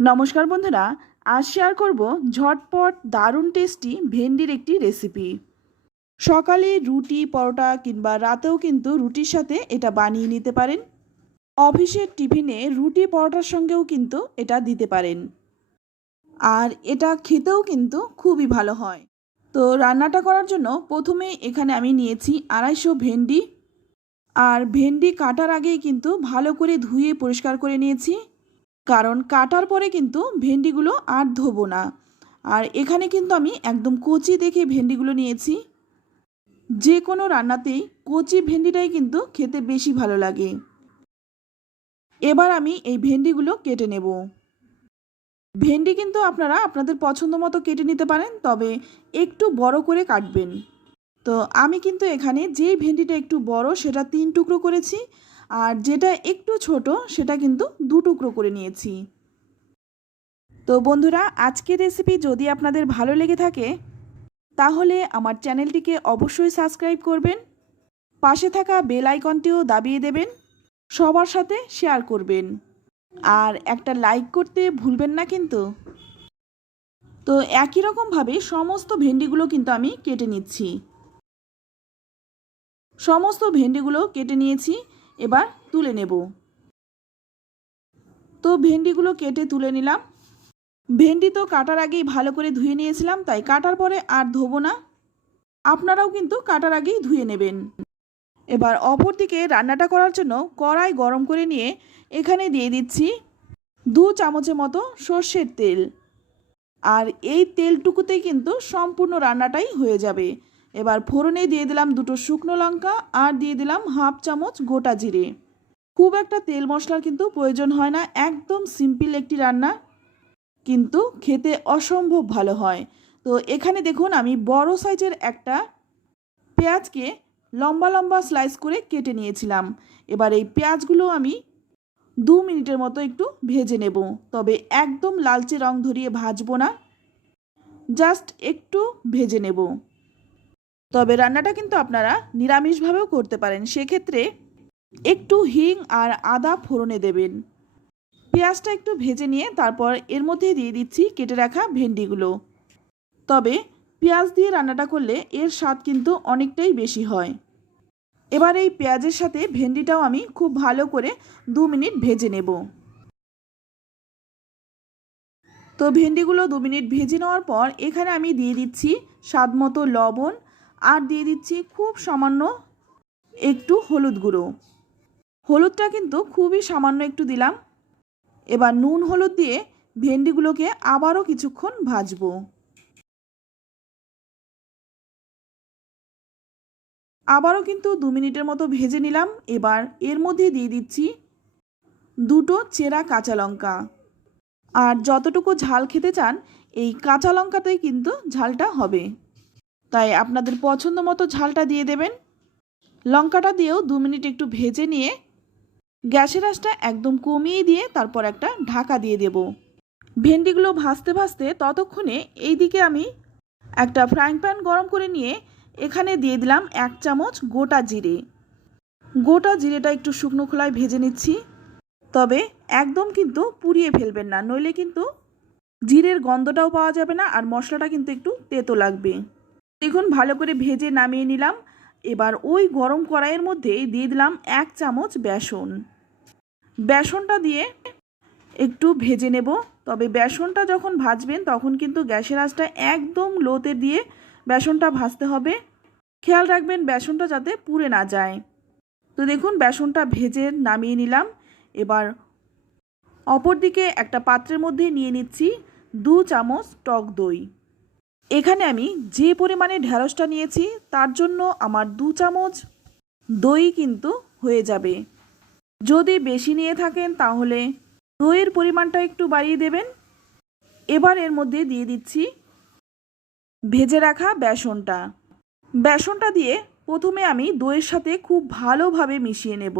নমস্কার বন্ধুরা, আজ শেয়ার করব ঝটপট দারুণ টেস্টি ভেন্ডির একটি রেসিপি সকালে রুটি, পরোটা কিংবা রাতেও কিন্তু রুটির সাথে এটা বানিয়ে নিতে পারেন। অফিসের টিফিনে রুটি, পরোটার সঙ্গেও কিন্তু এটা দিতে পারেন। আর এটা খেতেও কিন্তু খুবই ভালো হয়। তো রান্নাটা করার জন্য প্রথমে এখানে আমি নিয়েছি আড়াইশো ভেন্ডি। আর ভেন্ডি কাটার আগেই কিন্তু ভালো করে ধুয়ে পরিষ্কার করে নিয়েছি। কারণ কাটার পরে কিন্তু ভেন্ডিগুলো আর ধোবো না। আর এখানে কিন্তু আমি একদম কচি দেখে ভেন্ডিগুলো নিয়েছি। যে কোনো রান্নাতেই কচি ভেন্ডিটাই কিন্তু খেতে বেশি ভালো লাগে। এবার আমি এই ভেন্ডিগুলো কেটে নেব। ভেন্ডি কিন্তু আপনারা আপনাদের পছন্দ মতো কেটে নিতে পারেন, তবে একটু বড় করে কাটবেন। তো আমি কিন্তু এখানে যেই ভেন্ডিটা একটু বড় সেটা তিন টুকরো করেছি। আর যেটা একটু ছোট, সেটা কিন্তু দু টুকরো করে নিয়েছি। তো বন্ধুরা, আজকের রেসিপি যদি আপনাদের ভালো লেগে থাকে, তাহলে আমার চ্যানেলটিকে অবশ্যই সাবস্ক্রাইব করবেন, পাশে থাকা বেল আইকনটিও দাবিয়ে দেবেন, সবার সাথে শেয়ার করবেন। আর একটা লাইক করতে ভুলবেন না কিন্তু। তো একই রকমভাবে সমস্ত ভেন্ডিগুলো কিন্তু আমি কেটে নিচ্ছি। সমস্ত ভেন্ডিগুলো কেটে নিয়েছি। এবার তুলে নেব। তো ভেন্ডিগুলো কেটে তুলে নিলাম। ভেন্ডি তো কাটার আগেই ভালো করে ধুয়ে নিয়েছিলাম, তাই কাটার পরে আর ধোবো না। আপনারাও কিন্তু কাটার আগেই ধুয়ে নেবেন। এবার অপর দিকে রান্নাটা করার জন্য কড়াই গরম করে নিয়ে এখানে দিয়ে দিচ্ছি দু চামচের মতো সর্ষের তেল। আর এই তেলটুকুতেই কিন্তু সম্পূর্ণ রান্নাটাই হয়ে যাবে। এবার ফোড়নে দিয়ে দিলাম দুটো শুকনো লঙ্কা আর দিয়ে দিলাম হাফ চামচ গোটা জিরে। খুব একটা তেল মশলার কিন্তু প্রয়োজন হয় না, একদম সিম্পল একটি রান্না, কিন্তু খেতে অসম্ভব ভালো হয়। তো এখানে দেখুন আমি বড় সাইজের একটা পেঁয়াজকে লম্বা লম্বা স্লাইস করে কেটে নিয়েছিলাম। এবার এই পেঁয়াজগুলো আমি দু মিনিটের মতো একটু ভেজে নেব, তবে একদম লালচে রং ধরিয়ে ভাজবো না, জাস্ট একটু ভেজে নেব। তবে রান্নাটা কিন্তু আপনারা নিরামিষভাবেও করতে পারেন। সেক্ষেত্রে একটু হিং আর আদা ফোড়নে দেবেন। পেঁয়াজটা একটু ভেজে নিয়ে তারপর এর মধ্যে দিয়ে দিচ্ছি কেটে রাখা ভেন্ডিগুলো। তবে পেঁয়াজ দিয়ে রান্নাটা করলে এর স্বাদ কিন্তু অনেকটাই বেশি হয়। এবার এই পেঁয়াজের সাথে ভেন্ডিটাও আমি খুব ভালো করে দু মিনিট ভেজে নেব। তো ভেন্ডিগুলো দু মিনিট ভেজে নেওয়ার পর এখানে আমি দিয়ে দিচ্ছি স্বাদ মতো লবণ আর দিয়ে দিচ্ছি খুব সামান্য একটু হলুদ গুঁড়ো। হলুদটা কিন্তু খুবই সামান্য একটু দিলাম। এবার নুন হলুদ দিয়ে ভেন্ডিগুলোকে আবারও কিছুক্ষণ ভাজবো। আবারও কিন্তু দু মিনিটের মতো ভেজে নিলাম। এবার এর মধ্যে দিয়ে দিচ্ছি দুটো চেরা কাঁচা লঙ্কা। আর যতটুকু ঝাল খেতে চান, এই কাঁচা লঙ্কাতেই কিন্তু ঝালটা হবে। তাই আপনাদের পছন্দ মতো ঝালটা দিয়ে দেবেন। লঙ্কাটা দিয়েও দু মিনিট একটু ভেজে নিয়ে গ্যাসের আঁচটা একদম কমিয়ে দিয়ে তারপর একটা ঢাকা দিয়ে দেব। ভেন্ডিগুলো ভাজতে ভাজতে ততক্ষণে এই দিকে আমি একটা ফ্রাইং প্যান গরম করে নিয়ে এখানে দিয়ে দিলাম এক চামচ গোটা জিরে। গোটা জিরেটা একটু শুকনো খোলায় ভেজে নিচ্ছি। তবে একদম কিন্তু পুড়িয়ে ফেলবেন না, নইলে কিন্তু জিরের গন্ধটাও পাওয়া যাবে না আর মশলাটা কিন্তু একটু তেতো লাগবে। দেখুন, ভালো করে ভেজে নামিয়ে নিলাম। এবার ওই গরম কড়াইয়ের মধ্যে দিয়ে দিলাম এক চামচ বেসন। বেসনটা দিয়ে একটু ভেজে নেব। তবে বেসনটা যখন ভাজবেন, তখন কিন্তু গ্যাসের আঁচটা একদম লোতে দিয়ে বেসনটা ভাজতে হবে। খেয়াল রাখবেন, বেসনটা যাতে পুড়ে না যায়। তো দেখুন, বেসনটা ভেজে নামিয়ে নিলাম। এবার অপর দিকে একটা পাত্রের মধ্যে নিয়ে নিচ্ছি দু চামচ টক দই। এখানে আমি যে পরিমাণে ঢ্যাঁড়সটা নিয়েছি, তার জন্য আমার দু চামচ দই কিন্তু হয়ে যাবে। যদি বেশি নিয়ে থাকেন, তাহলে দইয়ের পরিমাণটা একটু বাড়িয়ে দেবেন। এবার এর মধ্যে দিয়ে দিচ্ছি ভেজে রাখা বেসনটা। বেসনটা দিয়ে প্রথমে আমি দইয়ের সাথে খুব ভালোভাবে মিশিয়ে নেব।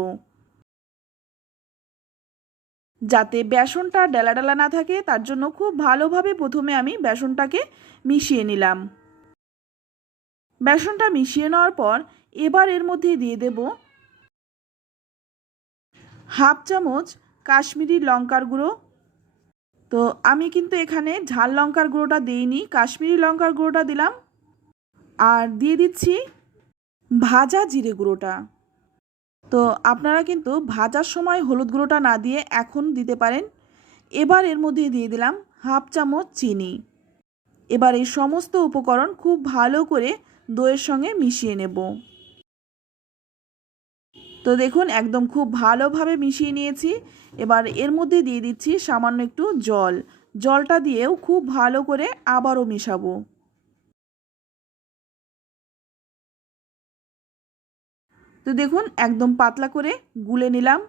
যাতে বেসনটা ডেলা ডেলা না থাকে, তার জন্য খুব ভালোভাবে প্রথমে আমি বেসনটাকে মিশিয়ে নিলাম। বেসনটা মিশিয়ে নেওয়ার পর এবার এর মধ্যে দিয়ে দেব হাফ চামচ কাশ্মীরি লঙ্কার গুঁড়ো। তো আমি কিন্তু এখানে ঝাল লঙ্কার গুঁড়োটা দিইনি, কাশ্মীরি লঙ্কার গুঁড়োটা দিলাম। আর দিয়ে দিচ্ছি ভাজা জিরে গুঁড়োটা। তো আপনারা কিন্তু ভাজার সময় হলুদ গুঁড়োটা না দিয়ে এখন দিতে পারেন। এবার এর মধ্যে দিয়ে দিলাম হাফ চামচ চিনি। এবার এই সমস্ত উপকরণ খুব ভালো করে দইয়ের সঙ্গে মিশিয়ে নেব। তো দেখুন একদম খুব ভালোভাবে মিশিয়ে নিয়েছি। এবার এর মধ্যে দিয়ে দিচ্ছি সামান্য একটু জল। জলটা দিয়েও খুব ভালো করে আবারও মিশাবো। তো দেখুন, একদম পাতলা করে গুলে নিলাম।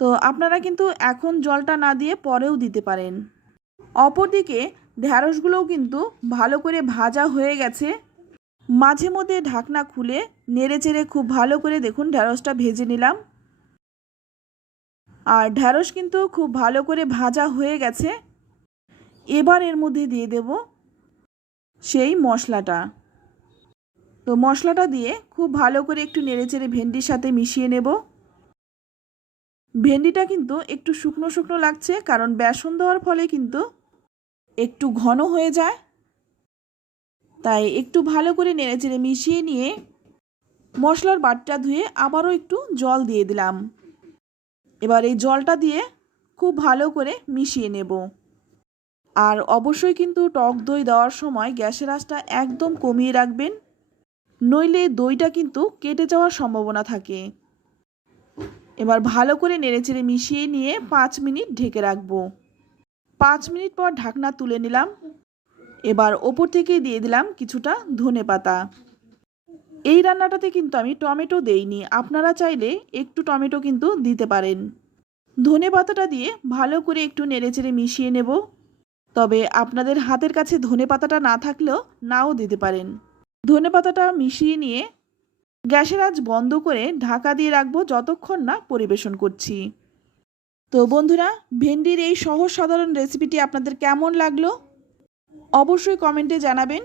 তো আপনারা কিন্তু এখন জলটা না দিয়ে পরেও দিতে পারেন। অপরদিকে ঢ্যাঁড়সগুলোও কিন্তু ভালো করে ভাজা হয়ে গেছে। মাঝে মধ্যে ঢাকনা খুলে নেড়ে চেড়ে খুব ভালো করে দেখুন ঢ্যাঁড়সটা ভেজে নিলাম। আর ঢ্যাঁড়স কিন্তু খুব ভালো করে ভাজা হয়ে গেছে। এবার এর মধ্যে দিয়ে দেব সেই মশলাটা। তো মশলাটা দিয়ে খুব ভালো করে একটু নেড়েচেড়ে ভেন্ডির সাথে মিশিয়ে নেব। ভেন্ডিটা কিন্তু একটু শুকনো শুকনো লাগছে, কারণ বেসন দেওয়ার ফলে কিন্তু একটু ঘন হয়ে যায়। তাই একটু ভালো করে নেড়েচেড়ে মিশিয়ে নিয়ে মশলার বাটটা ধুয়ে আবারও একটু জল দিয়ে দিলাম। এবার এই জলটা দিয়ে খুব ভালো করে মিশিয়ে নেব। আর অবশ্যই কিন্তু টক দই দেওয়ার সময় গ্যাসের আঁচটা একদম কমিয়ে রাখবেন। নইলে দইটা কিন্তু কেটে যাওয়ার সম্ভাবনা থাকে। এবার ভালো করে নেড়েচেড়ে মিশিয়ে নিয়ে পাঁচ মিনিট ঢেকে রাখব। পাঁচ মিনিট পর ঢাকনা তুলে নিলাম। এবার ওপর থেকে দিয়ে দিলাম কিছুটা ধনে পাতা। এই রান্নাটাতে কিন্তু আমি টমেটো দেইনি। আপনারা চাইলে একটু টমেটো কিন্তু দিতে পারেন। ধনে পাতাটা দিয়ে ভালো করে একটু নেড়েচেড়ে মিশিয়ে নেব। তবে আপনাদের হাতের কাছে ধনে পাতাটা না থাকলেও নাও দিতে পারেন। ধনে পাতাটা মিশিয়ে নিয়ে গ্যাসের আঁচ বন্ধ করে ঢাকা দিয়ে রাখব যতক্ষণ না পরিবেশন করছি। তো বন্ধুরা, ভেন্ডির এই সহজ সাধারণ রেসিপিটি আপনাদের কেমন লাগল? অবশ্যই কমেন্টে জানাবেন।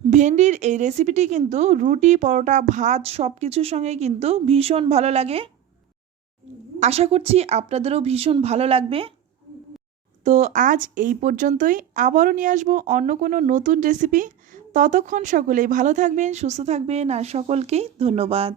ভেন্ডির এই রেসিপিটি কিন্তু রুটি, পরোটা, ভাত সব কিছুর সঙ্গে কিন্তু ভীষণ ভালো লাগে। আশা করছি আপনাদেরও ভীষণ ভালো লাগবে। তো আজ এই পর্যন্তই। আবারও নিয়ে আসব অন্য কোনো নতুন রেসিপি ততক্ষণ সকলেই ভালো থাকবেন সুস্থ থাকবেন আর সকলকেই ধন্যবাদ।